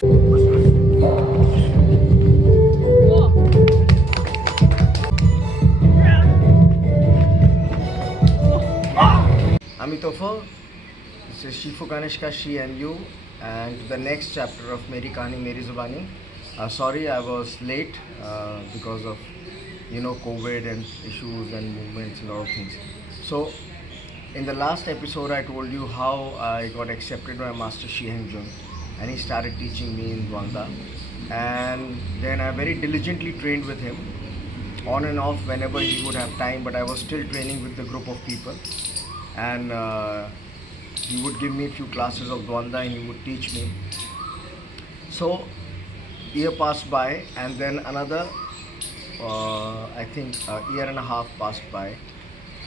Amitofo, this is Shifu Kanishka, She and You, and the next chapter of Meri Kahani, Meri Zubani. Sorry, I was late because of COVID and issues and movements and all things. So, in the last episode, I told you how I got accepted by Master Shi Heng Jun, and he started teaching me in Dwanda, and then I very diligently trained with him, on and off whenever he would have time. But I was still training with the group of people, and he would give me a few classes of Dwanda and he would teach me. So year passed by, and then another I think a year and a half passed by,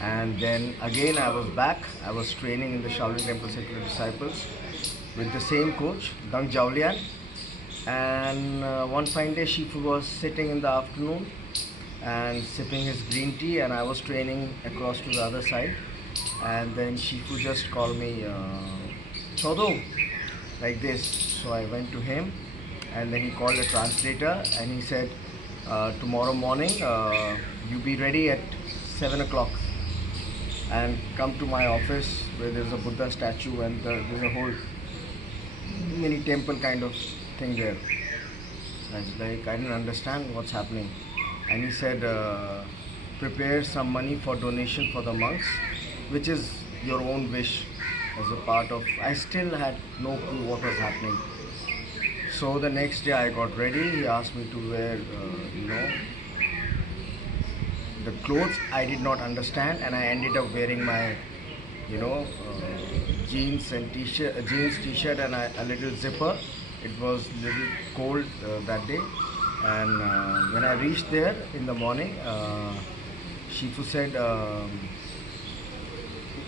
and then again I was back. I was training in the Shaolin Temple Secular Disciples with the same coach, Dang Jiaolian. And one fine day Shifu was sitting in the afternoon and sipping his green tea, and I was training across to the other side. And then Shifu just called me Chodo, like this. So I went to him, and then he called a translator, and he said, tomorrow morning you be ready at 7 o'clock and come to my office where there's a Buddha statue and there's a whole mini temple kind of thing there. I was like, I didn't understand what's happening. And he said, prepare some money for donation for the monks, which is your own wish as a part of. I still had no clue what was happening. So the next day I got ready. He asked me to wear, the clothes I did not understand, and I ended up wearing my, jeans and t-shirt, jeans, t-shirt, and a little zipper. It was a little cold that day, and when I reached there in the morning, Shifu said,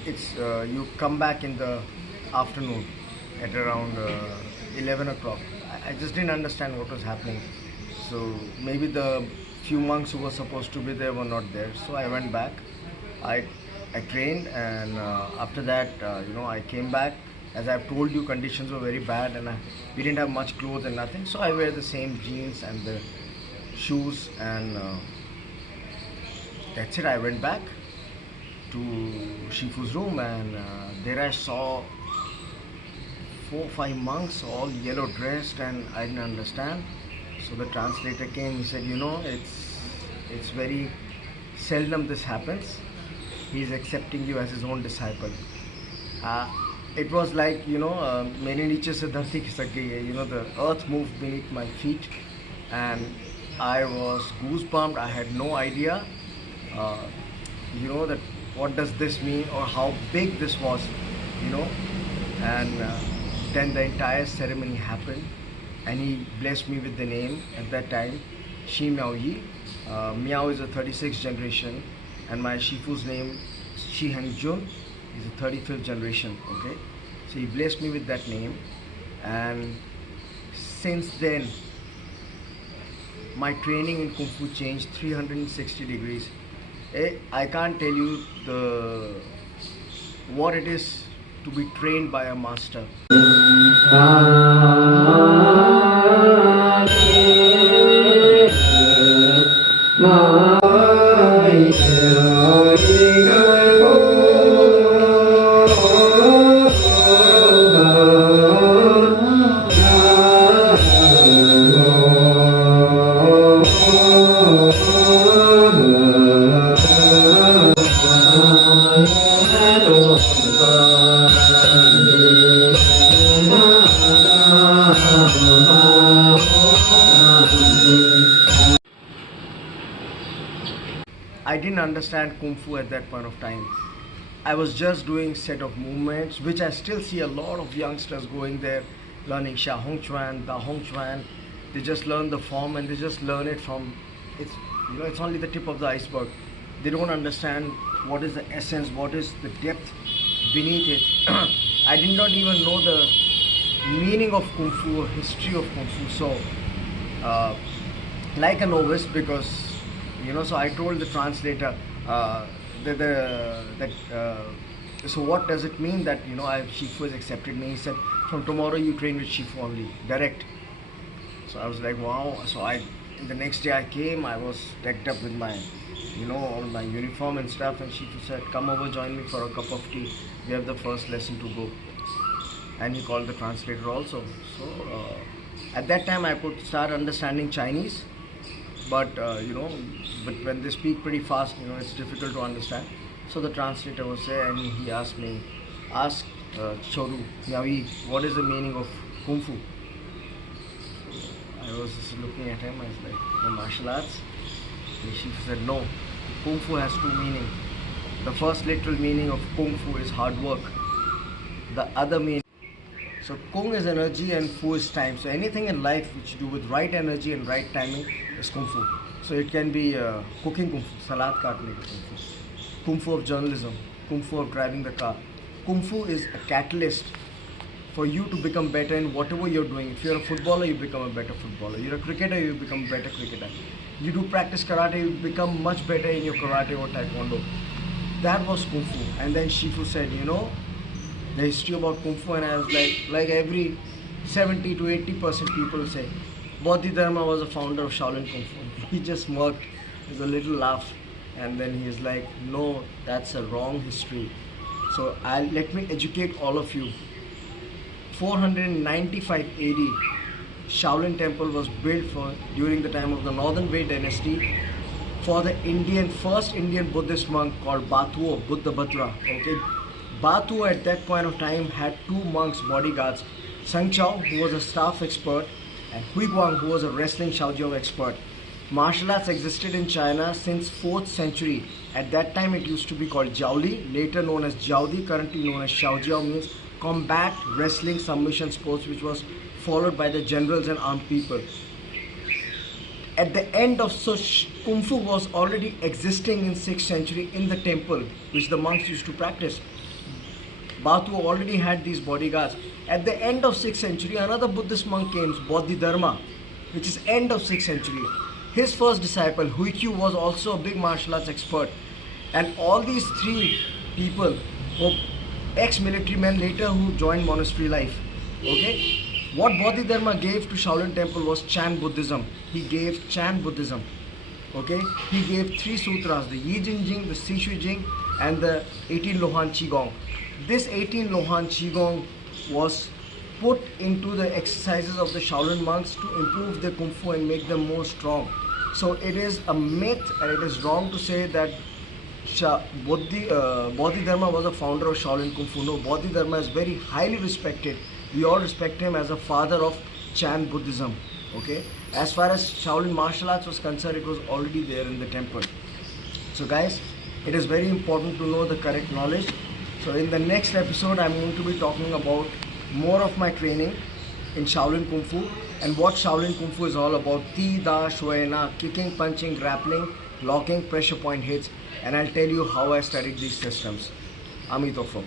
it's you come back in the afternoon at around 11 o'clock. I just didn't understand what was happening. So maybe the few monks who were supposed to be there were not there. So I went back. I trained, and after that, I came back. As I've told you, conditions were very bad, and we didn't have much clothes and nothing. So I wear the same jeans and the shoes, and that's it. I went back to Shifu's room, and there I saw 4 or 5 monks all yellow dressed, and I didn't understand. So the translator came. He said, it's very seldom this happens. He is accepting you as his own disciple. It was like, मेरे नीचे से धरती खिसक गई है. The earth moved beneath my feet, and I was goosebumped. I had no idea, that what does this mean or how big this was, and then the entire ceremony happened, and he blessed me with the name at that time, Shi Miao Yi. Miao is a 36th generation, and my Shifu's name, Shi Heng Jun, is a 35th generation. Okay, so he blessed me with that name, and since then my training in Kung Fu changed 360 degrees. I can't tell you what it is to be trained by a master. I didn't understand Kung Fu at that point of time. I was just doing set of movements, which I still see a lot of youngsters going there, learning Sha Hong Chuan, Da Hong Chuan. They just learn the form, and they just learn it from, it's only the tip of the iceberg. They don't understand what is the essence, what is the depth beneath it. I did not even know the meaning of Kung Fu or history of Kung Fu. So, like a novice, because so I told the translator so what does it mean that Shifu has accepted me? He said, from tomorrow you train with Shifu only, direct. So I was like, wow. So the next day I came, I was decked up with my, all my uniform and stuff. And she said, come over, join me for a cup of tea. We have the first lesson to go. And he called the translator also. So at that time I could start understanding Chinese. But, but when they speak pretty fast, it's difficult to understand. So the translator was there and he asked me, Choru, Yavi, what is the meaning of Kung Fu? I was just looking at him, I was like, the martial arts? And she said, no, Kung Fu has two meanings. The first literal meaning of Kung Fu is hard work. The other meaning, so Kung is energy and Fu is time. So anything in life which you do with right energy and right timing is Kung Fu. So it can be cooking Kung Fu, salad kaatne ka Kung Fu, Kung Fu of journalism, Kung Fu of driving the car. Kung Fu is a catalyst for you to become better in whatever you're doing. If you're a footballer, you become a better footballer. You're a cricketer, you become a better cricketer. You do practice karate, you become much better in your karate or taekwondo. That was Kung Fu. And then Shifu said, the history about Kung Fu, and I was like every 70 to 80% people say, Bodhidharma was the founder of Shaolin Kung Fu. He just smirked, there's a little laugh, and then he's like, no, that's a wrong history. So let me educate all of you. 495 AD, Shaolin Temple was built during the time of the Northern Wei dynasty for the first Indian Buddhist monk called Batuo, Buddha Batra. Okay, Batuo at that point of time had two monks bodyguards, Sang Chao, who was a staff expert, and Hui Guang, who was a wrestling Shaojiao expert. Martial arts existed in China since 4th century. At that time it used to be called Jiaoli, later known as Jiaodi, currently known as Shaojiao, means combat wrestling submission sports, which was followed by the generals and armed people. At the end of Kung Fu was already existing in 6th century in the temple, which the monks used to practice. Batuo already had these bodyguards. At the end of 6th century, another Buddhist monk came, Bodhidharma, which is end of 6th century. His first disciple, Huikyu, was also a big martial arts expert. And all these three people were ex-military men later who joined monastery life. Okay? What Bodhidharma gave to Shaolin Temple was Chan Buddhism. He gave Chan Buddhism. Okay? He gave 3 sutras, the Yi Jing Jing, the Sishu Jing, and the 18 Lohan Qigong. This 18 Lohan Qigong was put into the exercises of the Shaolin monks to improve their Kung Fu and make them more strong. So it is a myth and it is wrong to say that Bodhidharma was a founder of Shaolin Kung Fu. No, Bodhidharma is very highly respected. We all respect him as a father of Chan Buddhism. Okay? As far as Shaolin martial arts was concerned, it was already there in the temple. So guys, it is very important to know the correct knowledge. So in the next episode, I'm going to be talking about more of my training in Shaolin Kung Fu and what Shaolin Kung Fu is all about. Ti, Da, Shui, Na, kicking, punching, grappling, locking, pressure point hits, and I'll tell you how I studied these systems. Amitofo.